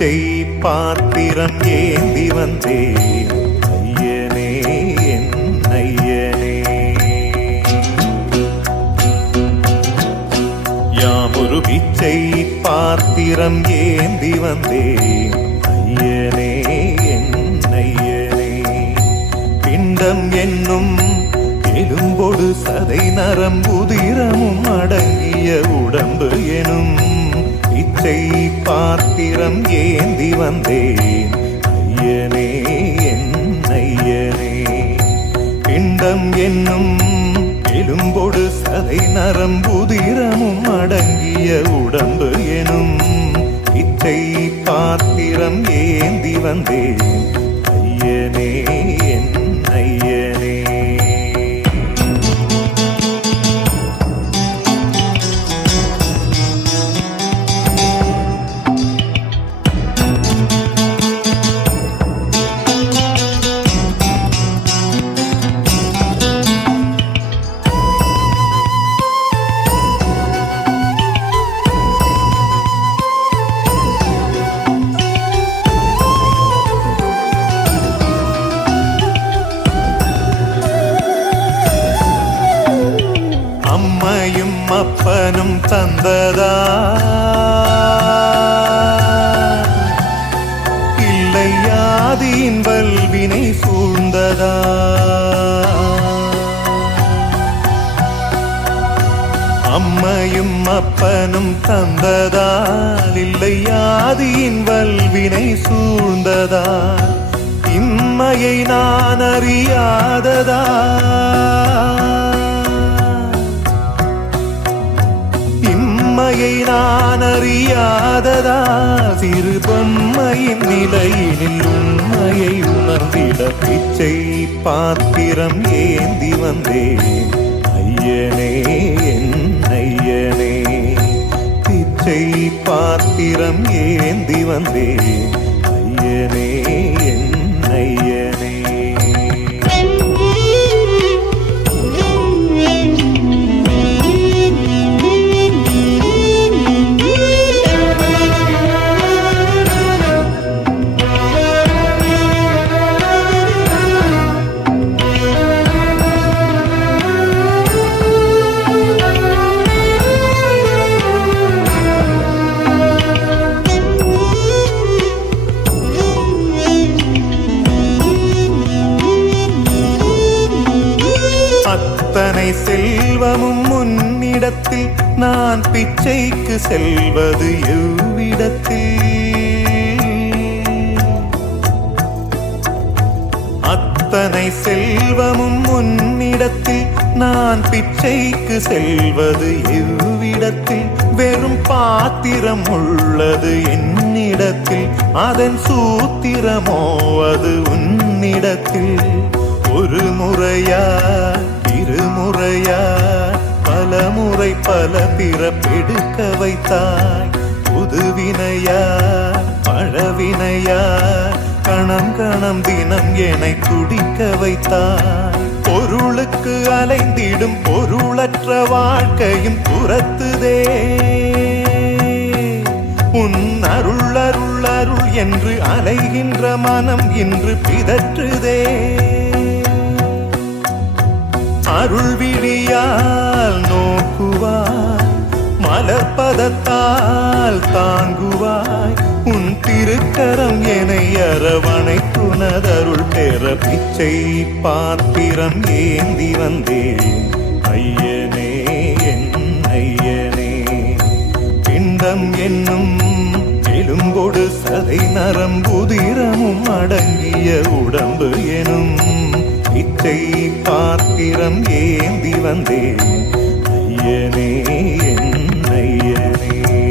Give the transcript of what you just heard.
பிச்சை பாத்திரம் ஏந்தி வந்தேன் ஐயனே என் ஐயனே. யாமொரு பிச்சை பாத்திரம் ஏந்தி வந்தேன் ஐயனே என் ஐயனே. பிண்டம் என்னும் எலும்பொடு சதை நரம்புதிரமும் அடங்கிய உடம்பு எனும் பிச்சை பாத்திரம் ஏந்தி வந்தேன் ஐயனே என் ஐயனே. பிண்டம் என்னும் எலும்பொடு சதை நரம்புதிரமும் அடங்கிய உடம்பு எனும் பிச்சை பாத்திரம் ஏந்தி வந்தேன் ஐயனே என் ஐயனே. அம்மையும் அப்பனும் தந்ததா இல்லை ஆதியின் வல்வினை சூழ்ந்ததா. அம்மையும் அப்பனும் தந்ததால் இல்லை ஆதியின் வல்வினை சூழ்ந்ததா. இம்மையை நான் அறியாததா இம்மையை நான் அறியாததா. சிறு பொம்மையின் நிலையினில் உண்மையை உணர்ந்திட பிச்சை பாத்திரம் ஏந்தி வந்தேன் ஐயனே என் ஐயனே. பிச்சை பாத்திரம் ஏந்தி வந்தேன் ஐயனே என் ஐயனே. அத்தனை செல்வமும் முன்னிடத்தில் நான் பிச்சைக்கு செல்வது எவ்விடத்தில். அத்தனை செல்வமும் முன்னிடத்தில் நான் பிச்சைக்கு செல்வது எவ்விடத்தில். வெறும் பாத்திரம் உள்ளது என்னிடத்தில், அதன் சூத்திரமோ அது உன்னிடத்தில். ஒரு முறையா இருமுறையா பல முறை பல பிறப்பெடுக்க வைத்தாய். புதுவினையா பழவினையா கணம் கணம் தினம் என்னை குடிக்க வைத்தாய். பொருளுக்கு அலைந்திடும் பொருளற்ற வாழ்க்கையும் துரத்துதே. உன் அருள் அருள் அருள் என்று அலைகின்ற மனம் இன்று பிதற்றுதே. அருள் விழியால் நோக்குவாய், மலர்பதத்தால் தாங்குவாய். உன் திருக்கரம் என்னை அரவணைத்துனதருள் பெற பிச்சை பாத்திரம் ஏந்தி வந்தேன் ஐயனே என் ஐயனே. பிண்டம் என்னும் எலும்பொடு சதை நரம்புதிரமும் அடங்கிய உடம்பு எனும் பிச்சை பாத்திரம் ஏந்தி வந்தேன் ஐயனே என் ஐயனே.